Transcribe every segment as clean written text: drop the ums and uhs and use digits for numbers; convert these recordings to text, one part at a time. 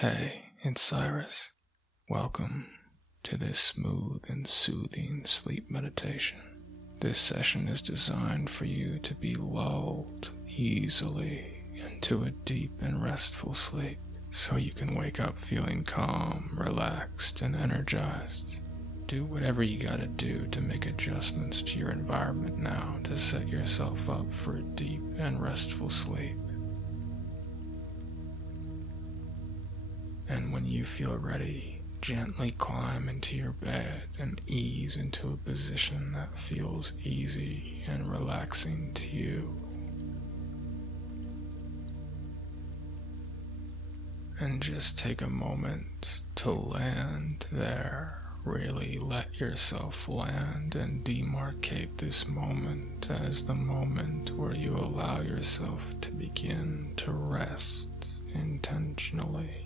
Hey, it's Cyrus. Welcome to this smooth and soothing sleep meditation. This session is designed for you to be lulled easily into a deep and restful sleep so you can wake up feeling calm, relaxed, and energized. Do whatever you gotta do to make adjustments to your environment now to set yourself up for a deep and restful sleep. And when you feel ready, gently climb into your bed and ease into a position that feels easy and relaxing to you. And just take a moment to land there. Really let yourself land and demarcate this moment as the moment where you allow yourself to begin to rest intentionally.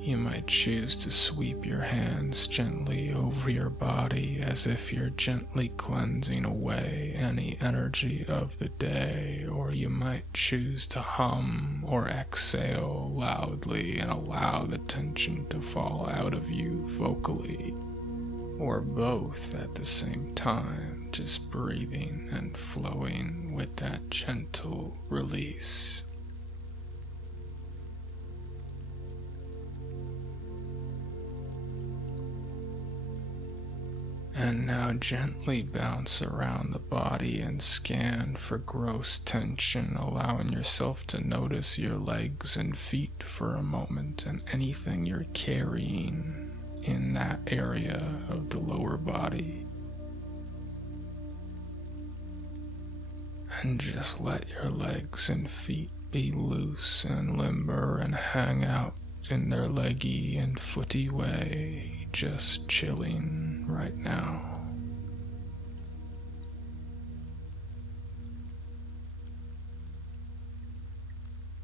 You might choose to sweep your hands gently over your body as if you're gently cleansing away any energy of the day, or you might choose to hum or exhale loudly and allow the tension to fall out of you vocally, or both at the same time, just breathing and flowing with that gentle release. And now gently bounce around the body and scan for gross tension, allowing yourself to notice your legs and feet for a moment and anything you're carrying in that area of the lower body. And just let your legs and feet be loose and limber and hang out in their leggy and footy way, just chilling right now.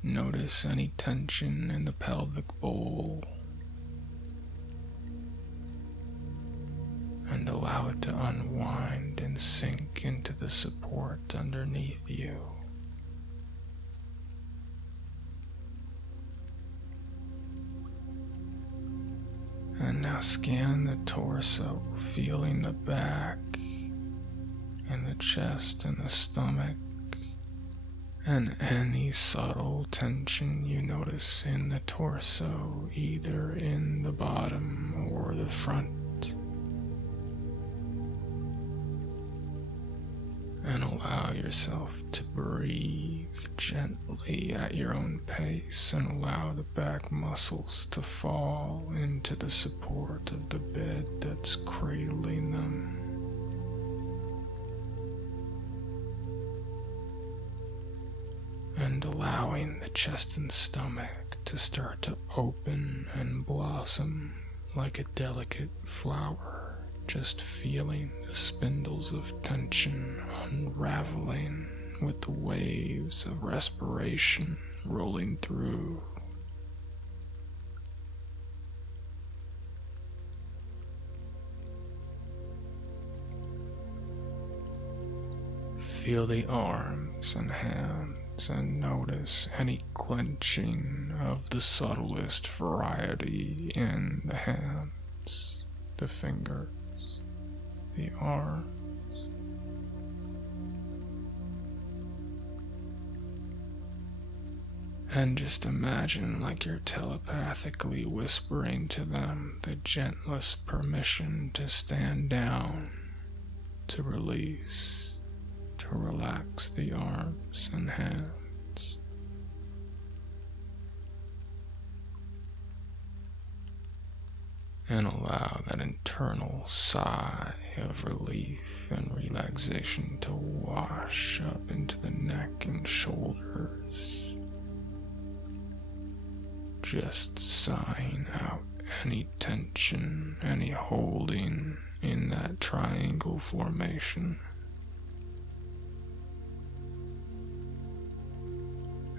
Notice any tension in the pelvic bowl and allow it to unwind and sink into the support underneath you. And now scan the torso, feeling the back and the chest and the stomach and any subtle tension you notice in the torso, either in the bottom or the front. And allow yourself to breathe gently at your own pace and allow the back muscles to fall into the support of the bed that's cradling them. And allowing the chest and stomach to start to open and blossom like a delicate flower. Just feeling the spindles of tension unraveling with the waves of respiration rolling through. Feel the arms and hands and notice any clenching of the subtlest variety in the hands, the fingers, the arms. And just imagine like you're telepathically whispering to them the gentlest permission to stand down, to release, to relax the arms and hands. And allow that internal sigh of relief and relaxation to wash up into the neck and shoulders. Just sighing out any tension, any holding in that triangle formation.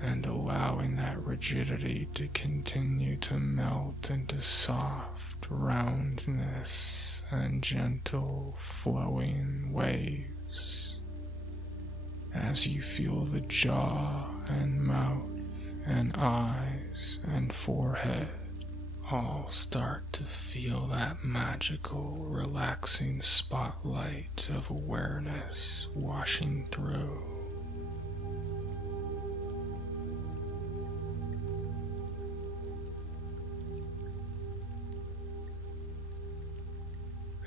And allowing that rigidity to continue to melt into soft roundness and gentle flowing waves as you feel the jaw and mouth and eyes and forehead all start to feel that magical, relaxing spotlight of awareness washing through.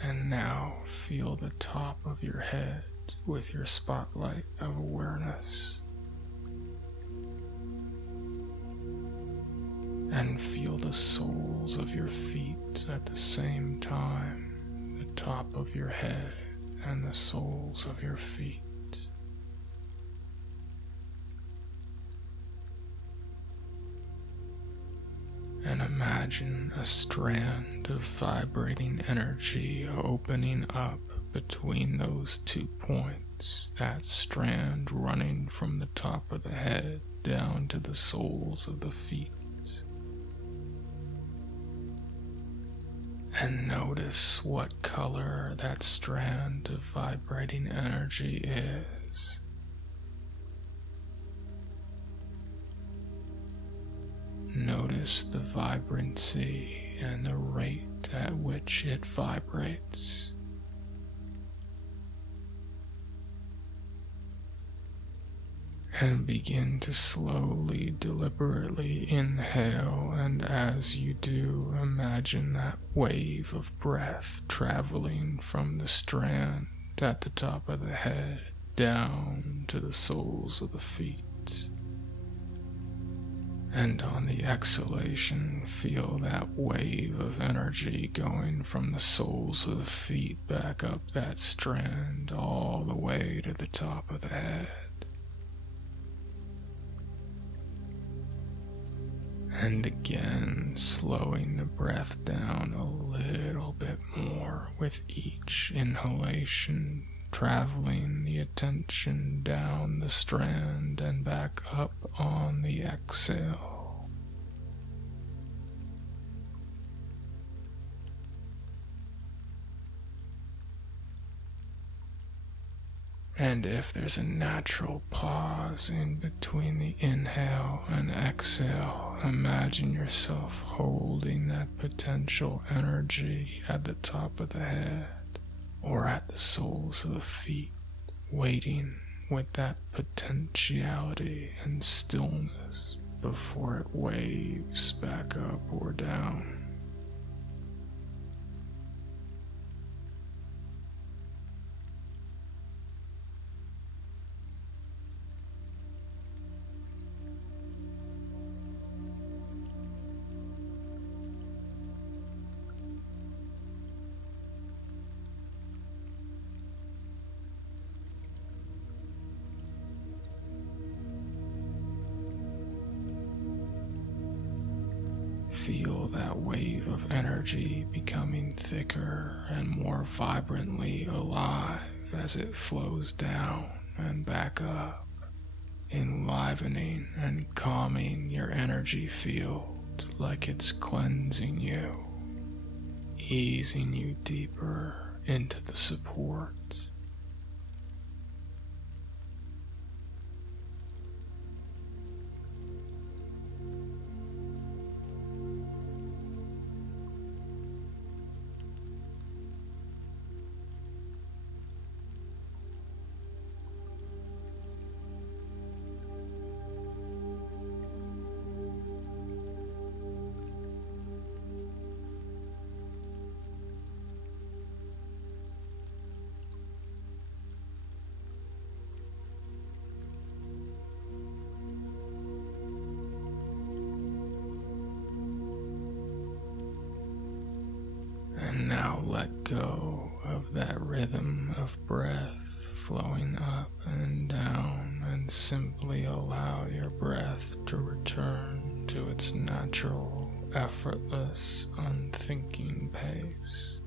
And now feel the top of your head with your spotlight of awareness. And feel the soles of your feet at the same time, the top of your head and the soles of your feet. And imagine a strand of vibrating energy opening up between those 2 points, that strand running from the top of the head down to the soles of the feet. And notice what color that strand of vibrating energy is. Notice the vibrancy and the rate at which it vibrates. And begin to slowly, deliberately inhale, and as you do, imagine that wave of breath traveling from the strand at the top of the head down to the soles of the feet. And on the exhalation, feel that wave of energy going from the soles of the feet back up that strand all the way to the top of the head. And again, slowing the breath down a little bit more with each inhalation, traveling the attention down the strand and back up on the exhale. And if there's a natural pause in between the inhale and exhale, imagine yourself holding that potential energy at the top of the head or at the soles of the feet, waiting with that potentiality and stillness before it waves back up or down. Feel that wave of energy becoming thicker and more vibrantly alive as it flows down and back up, enlivening and calming your energy field like it's cleansing you, easing you deeper into the support. And now let go of that rhythm of breath flowing up and down, and simply allow your breath to return to its natural, effortless, unthinking pace.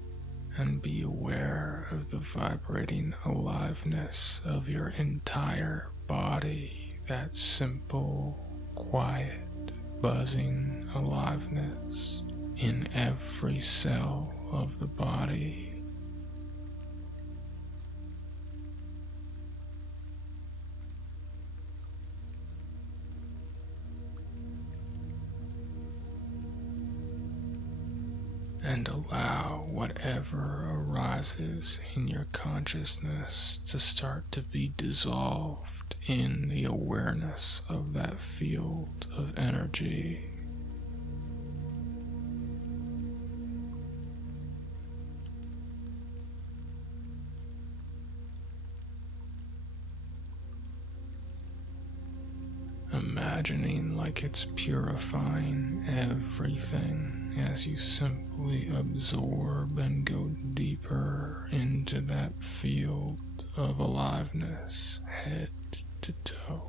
And be aware of the vibrating aliveness of your entire body, that simple, quiet, buzzing aliveness in every cell of the body. and allow whatever arises in your consciousness to start to be dissolved in the awareness of that field of energy. Imagining like it's purifying everything as you simply absorb and go deeper into that field of aliveness, head to toe.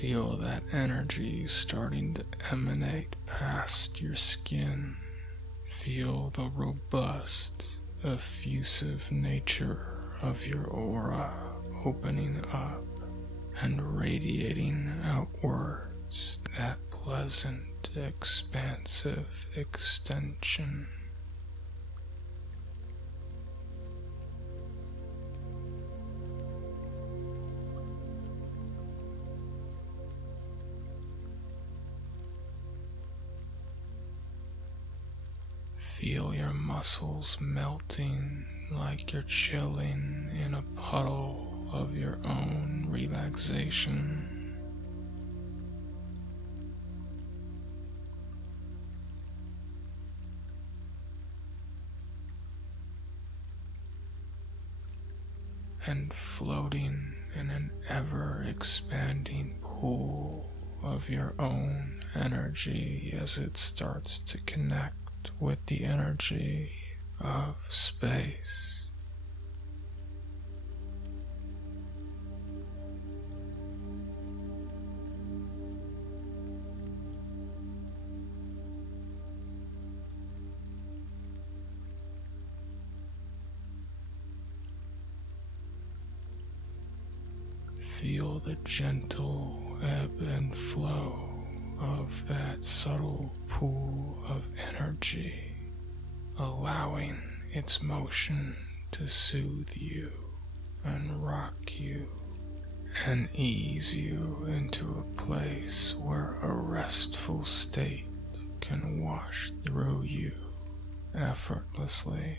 Feel that energy starting to emanate past your skin. Feel the robust, effusive nature of your aura opening up and radiating outwards, that pleasant, expansive extension. Feel your muscles melting like you're chilling in a puddle of your own relaxation. And floating in an ever-expanding pool of your own energy as it starts to connect with the energy of space. Feel the gentle ebb and flow of that subtle pool of energy, allowing its motion to soothe you and rock you and ease you into a place where a restful state can wash through you effortlessly.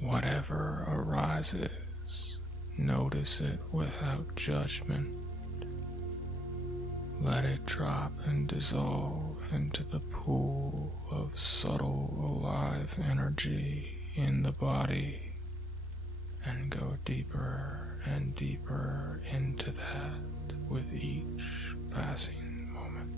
Whatever arises, notice it without judgment. Let it drop and dissolve into the pool of subtle, alive energy in the body, and go deeper and deeper into that with each passing moment.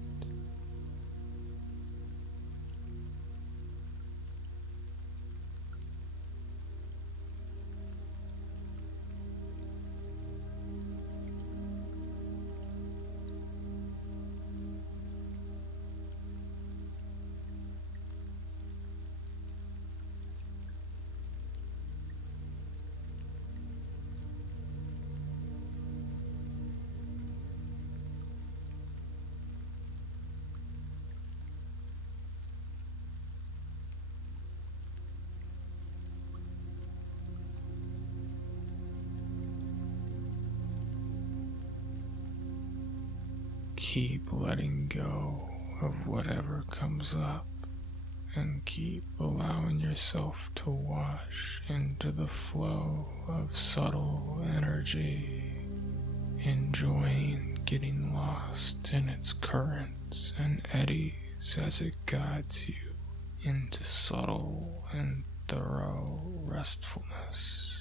Keep letting go of whatever comes up and keep allowing yourself to wash into the flow of subtle energy, enjoying getting lost in its currents and eddies as it guides you into subtle and thorough restfulness.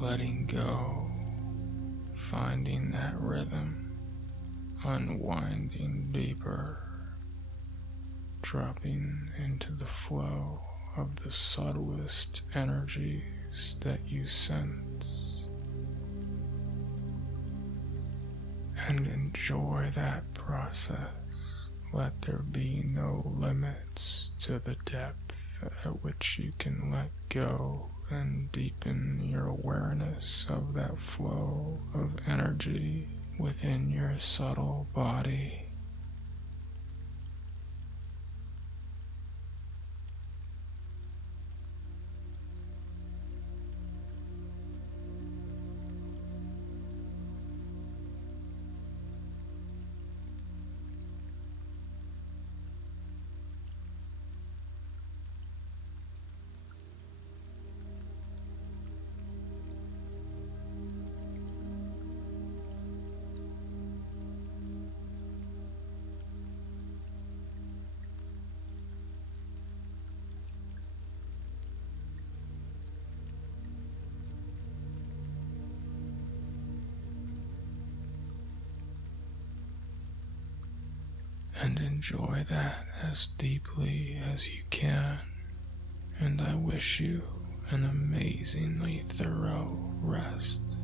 Letting go, finding that rhythm, unwinding deeper, dropping into the flow of the subtlest energies that you sense, and enjoy that process. Let there be no limits to the depth at which you can let go and deepen your awareness of that flow of energy within your subtle body. And enjoy that as deeply as you can. And I wish you an amazingly thorough rest.